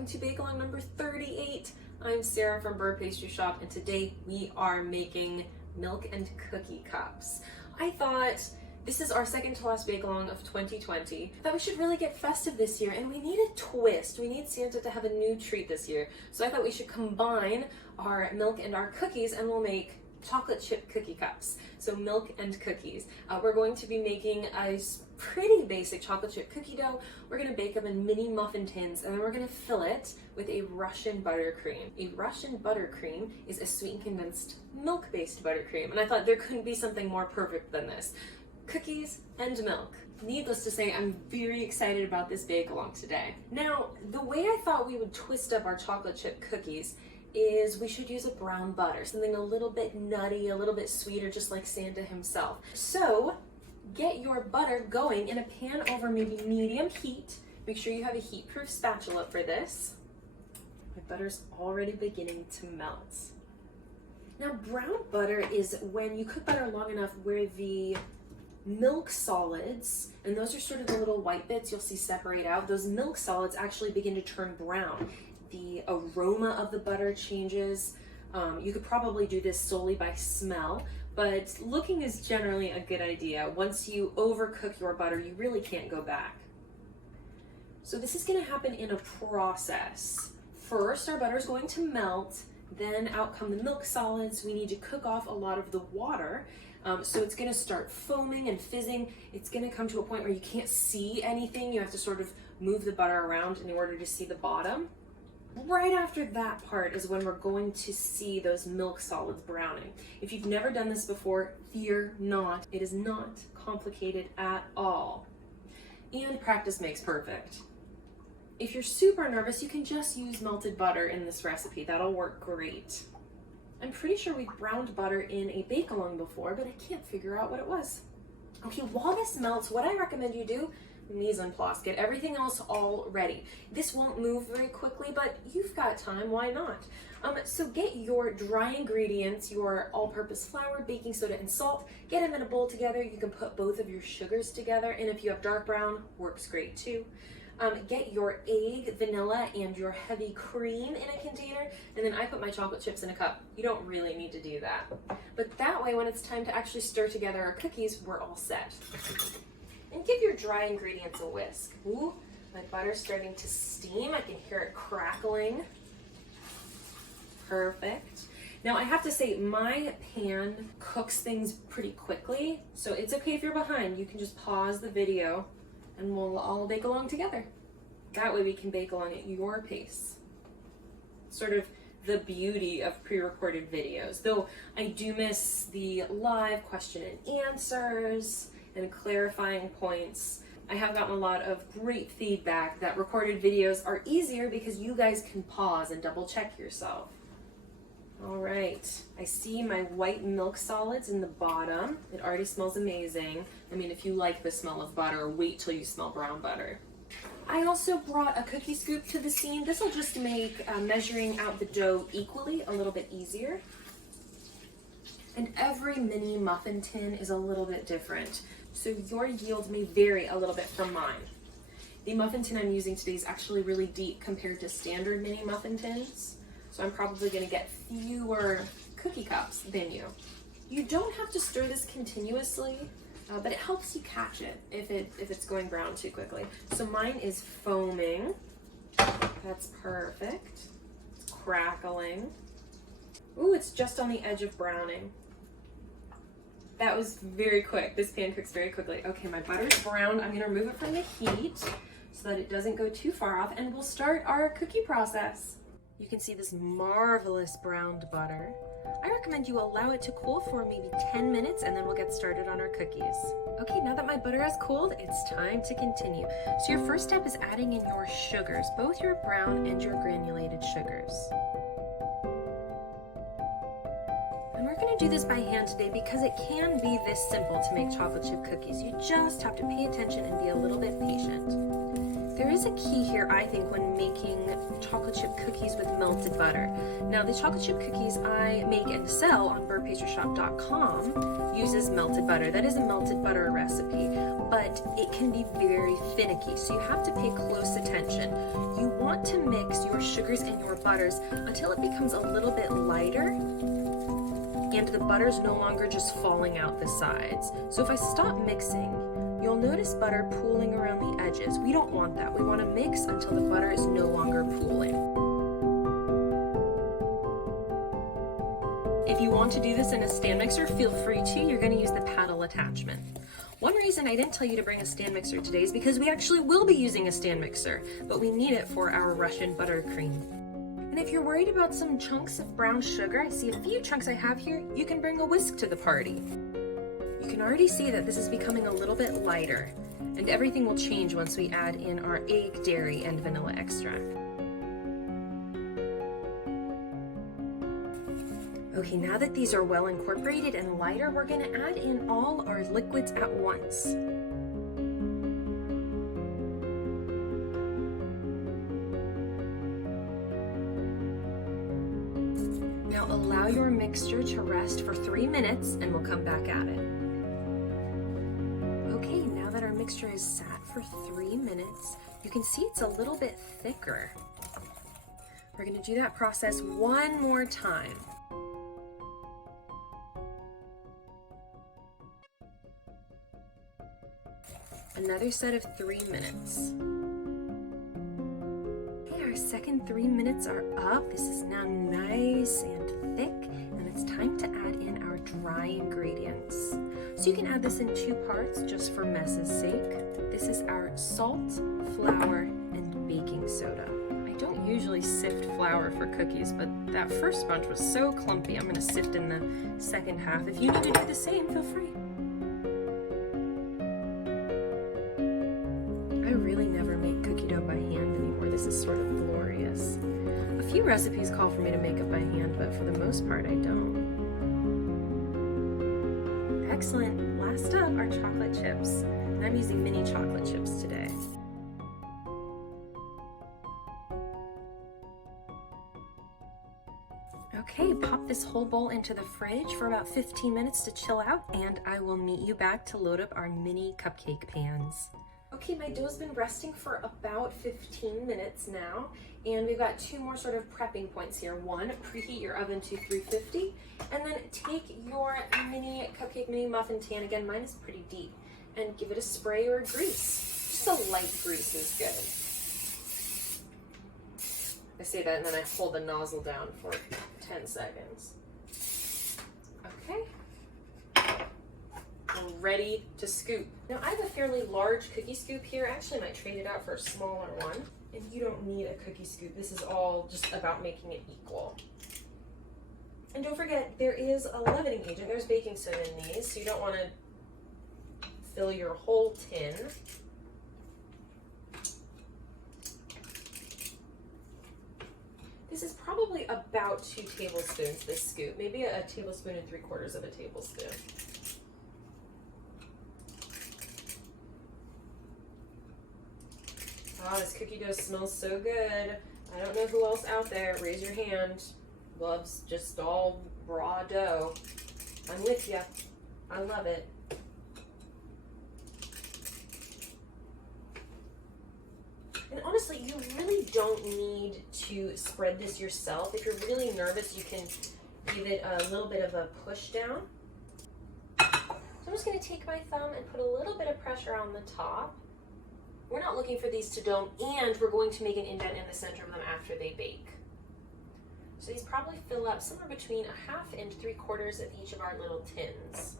welcome to Bake Along number 38. I'm Sarah from Beurre Pastry Shop, and today we are making milk and cookie cups. I thought this is our second to last Bake Along of 2020. I thought we should really get festive this year, and we need a twist. We need Santa to have a new treat this year. So I thought we should combine our milk and our cookies, and we'll make chocolate chip cookie cups. So milk and cookies. We're going to be making a pretty basic chocolate chip cookie dough. We're going to bake them in mini muffin tins, and then we're going to fill it with a Russian buttercream. A Russian buttercream is a sweetened condensed milk-based buttercream, and I thought there couldn't be something more perfect than this. Cookies and milk. Needless to say, I'm very excited about this bake along today. Now, the way I thought we would twist up our chocolate chip cookies is we should use a brown butter, something a little bit nutty, a little bit sweeter, just like Santa himself. So get your butter going in a pan over maybe medium heat. Make sure you have a heat-proof spatula for this. My butter's already beginning to melt. Now, brown butter is when you cook butter long enough where the milk solids, and those are sort of the little white bits you'll see separate out, those milk solids actually begin to turn brown. The aroma of the butter changes. You could probably do this solely by smell, but looking is generally a good idea. Once you overcook your butter, you really can't go back. So this is going to happen in a process. First, our butter is going to melt, then out come the milk solids. We need to cook off a lot of the water. So it's going to start foaming and fizzing. It's going to come to a point where you can't see anything. You have to sort of move the butter around in order to see the bottom. Right after that part is when we're going to see those milk solids browning. If you've never done this before, fear not. It is not complicated at all. And practice makes perfect. If you're super nervous, you can just use melted butter in this recipe. That'll work great. I'm pretty sure we've browned butter in a bake-along before, but I can't figure out what it was. Okay, while this melts, what I recommend you do, mise en place, get everything else all ready. This won't move very quickly, but you've got time, why not? So get your dry ingredients, your all-purpose flour, baking soda, and salt, get them in a bowl together. You can put both of your sugars together, and if you have dark brown, works great too. Get your egg, vanilla, and your heavy cream in a container, and then I put my chocolate chips in a cup. You don't really need to do that. But that way, when it's time to actually stir together our cookies, we're all set. And give your dry ingredients a whisk. Ooh, my butter's starting to steam. I can hear it crackling. Perfect. Now I have to say, my pan cooks things pretty quickly, so it's okay if you're behind. You can just pause the video and we'll all bake along together. That way we can bake along at your pace. Sort of the beauty of pre-recorded videos. Though I do miss the live question and answers and clarifying points. I have gotten a lot of great feedback that recorded videos are easier because you guys can pause and double check yourself. All right, I see my white milk solids in the bottom. It already smells amazing. I mean, if you like the smell of butter, wait till you smell brown butter. I also brought a cookie scoop to the scene. This will just make measuring out the dough equally a little bit easier. And every mini muffin tin is a little bit different, so your yield may vary a little bit from mine. The muffin tin I'm using today is actually really deep compared to standard mini muffin tins, so I'm probably going to get fewer cookie cups than you. You don't have to stir this continuously, but it helps you catch it if it's going brown too quickly. So mine is foaming. That's perfect. It's crackling. Ooh, it's just on the edge of browning. That was very quick. This pan cooks very quickly. Okay, my butter's browned. I'm gonna remove it from the heat so that it doesn't go too far off, and we'll start our cookie process. You can see this marvelous browned butter. I recommend you allow it to cool for maybe 10 minutes, and then we'll get started on our cookies. Okay, now that my butter has cooled, it's time to continue. So your first step is adding in your sugars, both your brown and your granulated sugars. And we're gonna do this by hand today because it can be this simple to make chocolate chip cookies. You just have to pay attention and be a little bit patient. There is a key here, I think, when making chocolate chip cookies with melted butter. Now, the chocolate chip cookies I make and sell on beurrepastryshop.com uses melted butter. That is a melted butter recipe, but it can be very finicky, so you have to pay close attention. You want to mix your sugars and your butters until it becomes a little bit lighter and the butter's no longer just falling out the sides. So if I stop mixing, you'll notice butter pooling around the edges. We don't want that. We want to mix until the butter is no longer pooling. If you want to do this in a stand mixer, feel free to. You're going to use the paddle attachment. One reason I didn't tell you to bring a stand mixer today is because we actually will be using a stand mixer, but we need it for our Russian buttercream. And if you're worried about some chunks of brown sugar, I see a few chunks I have here, you can bring a whisk to the party. You can already see that this is becoming a little bit lighter, and everything will change once we add in our egg, dairy, and vanilla extract. Okay, now that these are well incorporated and lighter, we're going to add in all our liquids at once. Now allow your mixture to rest for 3 minutes and we'll come back at it. Okay, now that our mixture is sat for 3 minutes, you can see it's a little bit thicker. We're going to do that process one more time. Another set of 3 minutes. Okay, our second 3 minutes are up. This is now nice and thick, and it's time to add in our dry ingredients. So you can add this in 2 parts just for mess's sake. This is our salt, flour, and baking soda. I don't usually sift flour for cookies, but that first bunch was so clumpy, I'm gonna sift in the second half. If you need to do the same, feel free. I really never make cookie dough by hand anymore. This is sort of glorious. A few recipes call for me to make it by hand, but for the most part, I don't. Excellent. Last up are chocolate chips. I'm using mini chocolate chips today. Okay, pop this whole bowl into the fridge for about 15 minutes to chill out, and I will meet you back to load up our mini cupcake pans. Okay, my dough's been resting for about 15 minutes now, and we've got 2 more sort of prepping points here. 1, preheat your oven to 350, and then take your mini cupcake, mini muffin tin, again, mine is pretty deep, and give it a spray or a grease. Just a light grease is good. I say that and then I hold the nozzle down for 10 seconds. Okay. We're ready to scoop. Now I have a fairly large cookie scoop here. Actually, I might trade it out for a smaller one. And you don't need a cookie scoop. This is all just about making it equal. And don't forget, there is a leavening agent. There's baking soda in these, so you don't want to fill your whole tin. This is probably about 2 tablespoons, this scoop. Maybe a tablespoon and 3/4 of a tablespoon. Oh, this cookie dough smells so good. I don't know who else out there, raise your hand, loves just all raw dough. I'm with you. I love it. And honestly, you really don't need to spread this yourself. If you're really nervous, you can give it a little bit of a push down. So I'm just going to take my thumb and put a little bit of pressure on the top. We're not looking for these to dome, and we're going to make an indent in the center of them after they bake. So these probably fill up somewhere between 1/2 and 3/4 of each of our little tins.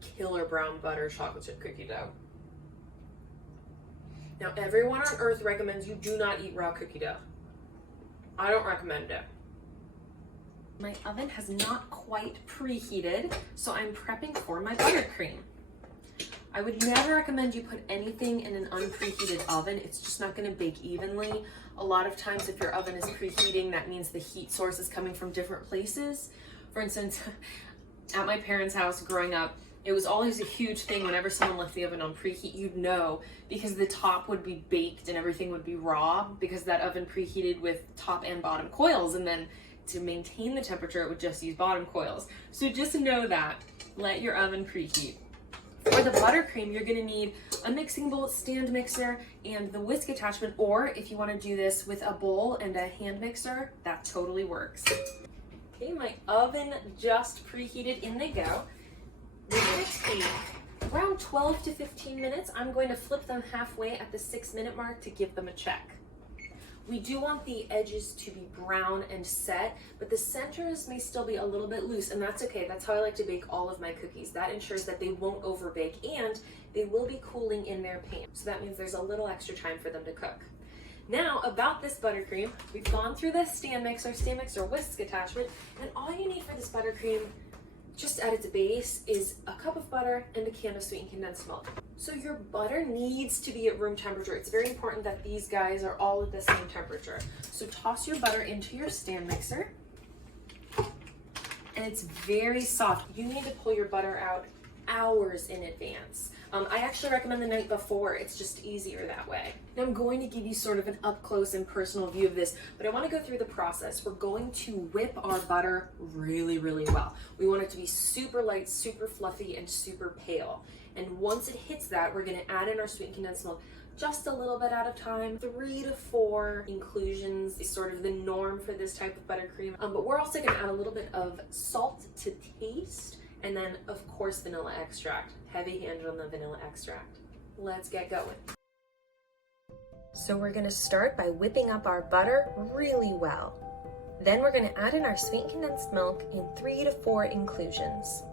Killer brown butter chocolate chip cookie dough. Now everyone on earth recommends you do not eat raw cookie dough. I don't recommend it. My oven has not quite preheated, so I'm prepping for my buttercream. I would never recommend you put anything in an unpreheated oven. It's just not gonna bake evenly. A lot of times if your oven is preheating, that means the heat source is coming from different places. For instance, at my parents' house growing up, it was always a huge thing whenever someone left the oven on preheat, you'd know, because the top would be baked and everything would be raw because that oven preheated with top and bottom coils, and then to maintain the temperature, it would just use bottom coils. So just know that, let your oven preheat. For the buttercream, you're gonna need a mixing bowl, stand mixer, and the whisk attachment, or if you wanna do this with a bowl and a hand mixer, that totally works. Okay, my oven just preheated, in they go. We're gonna take around 12 to 15 minutes. I'm going to flip them halfway at the 6-minute mark to give them a check. We do want the edges to be brown and set, but the centers may still be a little bit loose, and that's okay. That's how I like to bake all of my cookies. That ensures that they won't overbake and they will be cooling in their pan. So that means there's a little extra time for them to cook. Now about this buttercream, we've gone through the stand mixer whisk attachment, and all you need for this buttercream just at its base is a cup of butter and a can of sweetened condensed milk. So your butter needs to be at room temperature. It's very important that these guys are all at the same temperature. So toss your butter into your stand mixer, and it's very soft. You need to pull your butter out hours in advance. I actually recommend the night before. It's just easier that way. Now I'm going to give you sort of an up close and personal view of this, but I want to go through the process. We're going to whip our butter really, really well. We want it to be super light, super fluffy, and super pale. And once it hits that, we're going to add in our sweetened condensed milk just a little bit at a time. 3 to 4 inclusions is sort of the norm for this type of buttercream. But we're also going to add a little bit of salt to taste, and then of course vanilla extract. Heavy handed on the vanilla extract. Let's get going. So we're going to start by whipping up our butter really well. Then we're going to add in our sweetened condensed milk in 3 to 4 inclusions.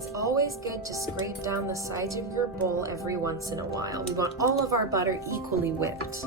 It's always good to scrape down the sides of your bowl every once in a while. We want all of our butter equally whipped.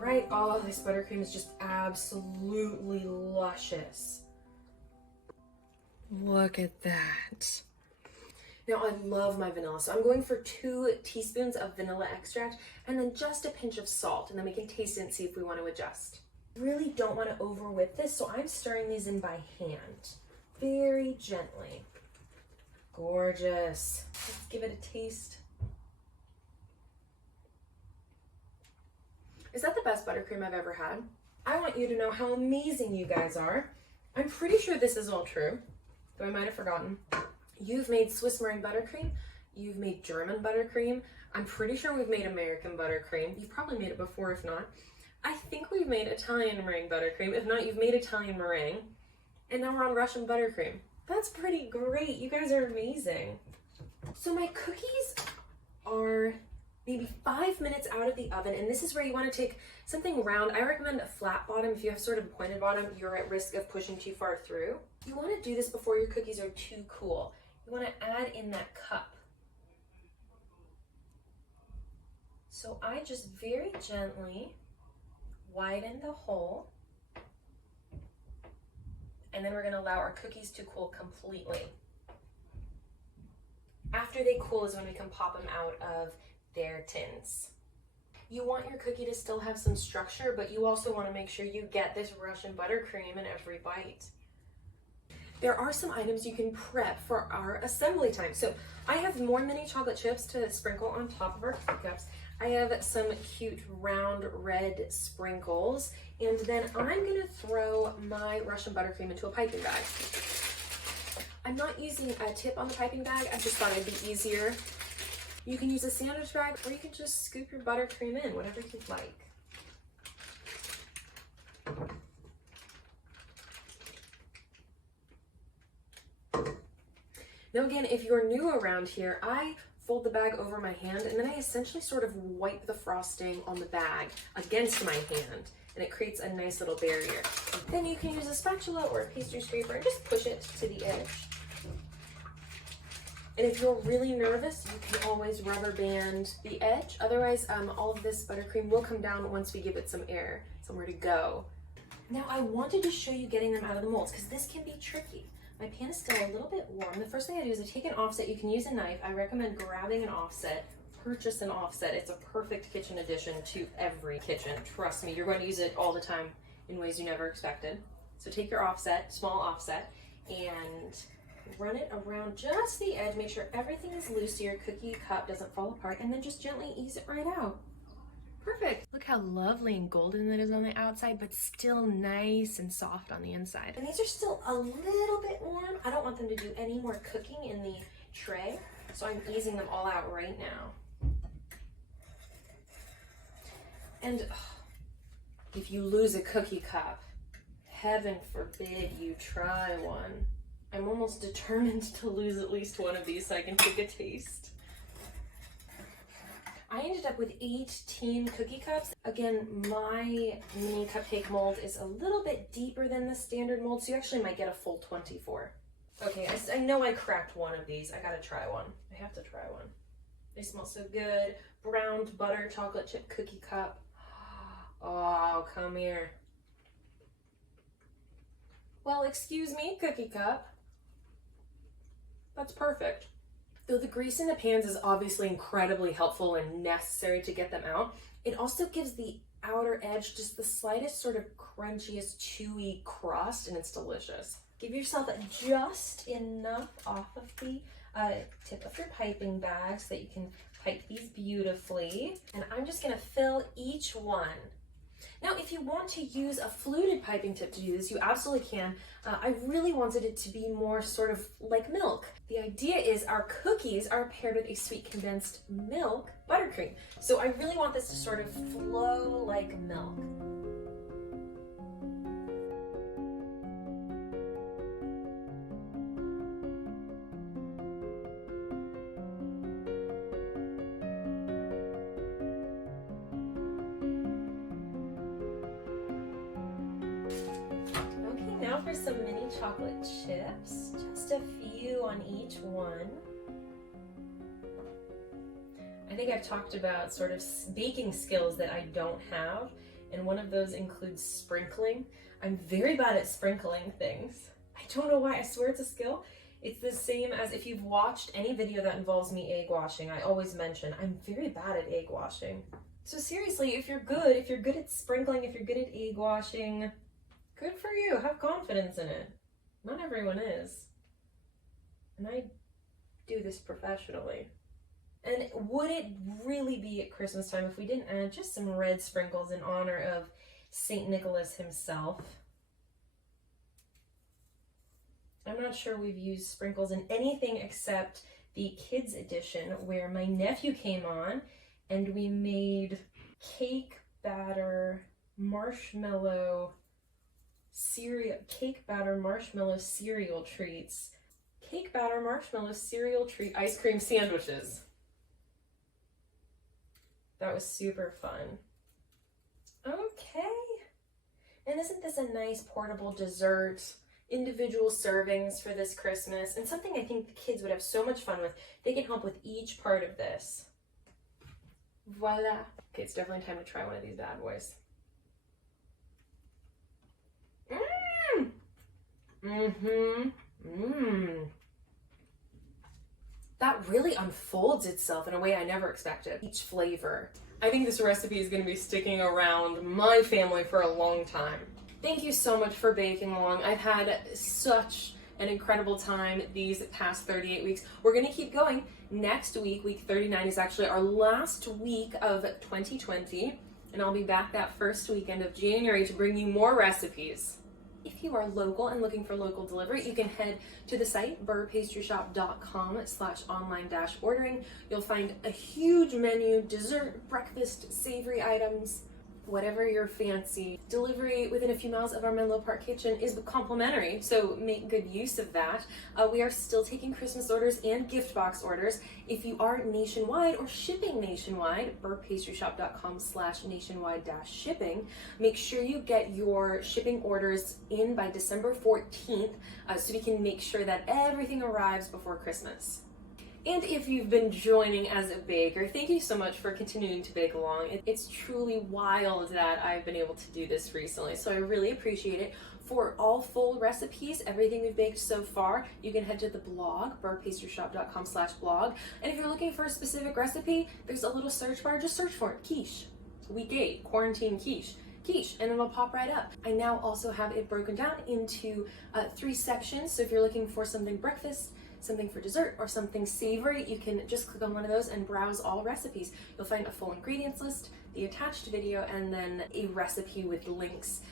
Right, oh, this buttercream is just absolutely luscious. Look at that. Now I love my vanilla, so I'm going for 2 teaspoons of vanilla extract and then just a pinch of salt, and then we can taste it and see if we want to adjust. Really don't want to over whip this, so I'm stirring these in by hand, very gently. Gorgeous. Let's give it a taste. Is that the best buttercream I've ever had? I want you to know how amazing you guys are. I'm pretty sure this is all true, though I might have forgotten. You've made Swiss meringue buttercream. You've made German buttercream. I'm pretty sure we've made American buttercream. You've probably made it before, if not. I think we've made Italian meringue buttercream. If not, you've made Italian meringue. And now we're on Russian buttercream. That's pretty great. You guys are amazing. So my cookies are maybe 5 minutes out of the oven. And this is where you want to take something round. I recommend a flat bottom. If you have sort of a pointed bottom, you're at risk of pushing too far through. You want to do this before your cookies are too cool. You want to add in that cup. So I just very gently widen the hole, and then we're going to allow our cookies to cool completely. After they cool is when we can pop them out of their tins. You want your cookie to still have some structure, but you also want to make sure you get this Russian buttercream in every bite. There are some items you can prep for our assembly time. So I have more mini chocolate chips to sprinkle on top of our cookie cups. I have some cute round red sprinkles, and then I'm gonna throw my Russian buttercream into a piping bag. I'm not using a tip on the piping bag, I just thought it'd be easier. You can use a sandwich bag, or you can just scoop your buttercream in, whatever you'd like. Now again, if you're new around here, I fold the bag over my hand, and then I essentially sort of wipe the frosting on the bag against my hand, and it creates a nice little barrier. Then you can use a spatula or a pastry scraper and just push it to the edge. And if you're really nervous, you can always rubber band the edge. Otherwise, all of this buttercream will come down once we give it some air, somewhere to go. Now I wanted to show you getting them out of the molds, because this can be tricky. My pan is still a little bit warm. The first thing I do is I take an offset. You can use a knife. I recommend grabbing an offset. Purchase an offset. It's a perfect kitchen addition to every kitchen. Trust me, you're going to use it all the time in ways you never expected. So take your offset, small offset, and run it around just the edge. Make sure everything is loose so your cookie cup doesn't fall apart, and then just gently ease it right out. Perfect. Look how lovely and golden that is on the outside, but still nice and soft on the inside. And these are still a little bit warm. I don't want them to do any more cooking in the tray, so I'm easing them all out right now. And if you lose a cookie cup, heaven forbid you try one. I'm almost determined to lose at least one of these so I can take a taste. I ended up with 18 cookie cups. Again, my mini cupcake mold is a little bit deeper than the standard mold, so you actually might get a full 24. Okay, I know I cracked one of these. I gotta try one. I have to try one. They smell so good. Browned butter chocolate chip cookie cup. Oh, come here. Well, excuse me, cookie cup. That's perfect. Though the grease in the pans is obviously incredibly helpful and necessary to get them out, it also gives the outer edge just the slightest sort of crunchiest, chewy crust, and it's delicious. Give yourself just enough off of the tip of your piping bag so that you can pipe these beautifully. And I'm just gonna fill each one. Now, if you want to use a fluted piping tip to do this, you absolutely can. I really wanted it to be more sort of like milk. The idea is our cookies are paired with a sweet condensed milk buttercream. So I really want this to sort of flow like milk. Now for some mini chocolate chips, just a few on each one. I think I've talked about sort of baking skills that I don't have, and one of those includes sprinkling. I'm very bad at sprinkling things. I don't know why, I swear it's a skill. It's the same as if you've watched any video that involves me egg washing, I always mention I'm very bad at egg washing. So seriously, if you're good at sprinkling, if you're good at egg washing, good for you, have confidence in it. Not everyone is. And I do this professionally. And would it really be at Christmas time if we didn't add just some red sprinkles in honor of St. Nicholas himself? I'm not sure we've used sprinkles in anything except the kids edition where my nephew came on and we made cake batter marshmallow cereal treats. Cake batter marshmallow cereal treat ice cream sandwiches. That was super fun. Okay. And isn't this a nice portable dessert? Individual servings for this Christmas, and something I think the kids would have so much fun with. They can help with each part of this. Voila. Okay, it's definitely time to try one of these bad boys. That really unfolds itself in a way I never expected. Each flavor. I think this recipe is going to be sticking around my family for a long time. Thank you so much for baking along. I've had such an incredible time these past 38 weeks. We're going to keep going. Next week, week 39, is actually our last week of 2020, and I'll be back that first weekend of January to bring you more recipes. If you are local and looking for local delivery, you can head to the site beurrepastryshop.com/online-ordering. You'll find a huge menu, dessert, breakfast, savory items, whatever your fancy. Delivery within a few miles of our Menlo Park kitchen is complimentary, so make good use of that. We are still taking Christmas orders and gift box orders. If you are nationwide or shipping nationwide, beurrepastryshop.com/nationwide-shipping. Make sure you get your shipping orders in by December 14th so we can make sure that everything arrives before Christmas. And if you've been joining as a baker, thank you so much for continuing to bake along. It's truly wild that I've been able to do this recently, so I really appreciate it. For all full recipes, everything we've baked so far, you can head to the blog, beurrepastryshop.com/blog. And if you're looking for a specific recipe, there's a little search bar, just search for it, quiche. Week 8, quarantine quiche, and it'll pop right up. I now also have it broken down into 3 sections, so if you're looking for something breakfast, something for dessert, or something savory, you can just click on one of those and browse all recipes. You'll find a full ingredients list, the attached video, and then a recipe with links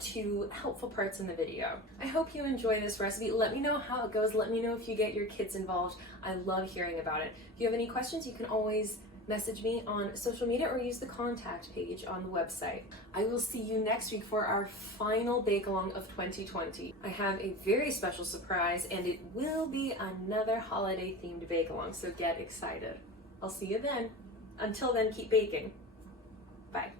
to helpful parts in the video. I hope you enjoy this recipe. Let me know how it goes. Let me know if you get your kids involved. I love hearing about it. If you have any questions, you can always message me on social media or use the contact page on the website. I will see you next week for our final bake along of 2020. I have a very special surprise, and it will be another holiday themed bake along, so get excited. I'll see you then. Until then, keep baking. Bye.